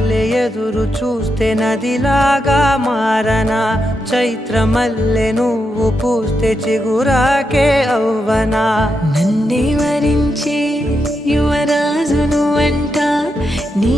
మల్లె ఎదురు చూస్తే నదిలాగా మారనా, చైత్ర మల్లె నువ్వు పూస్తే చిగురాకే అవ్వనా. నన్నే వరించే యువరాజును అంట నీ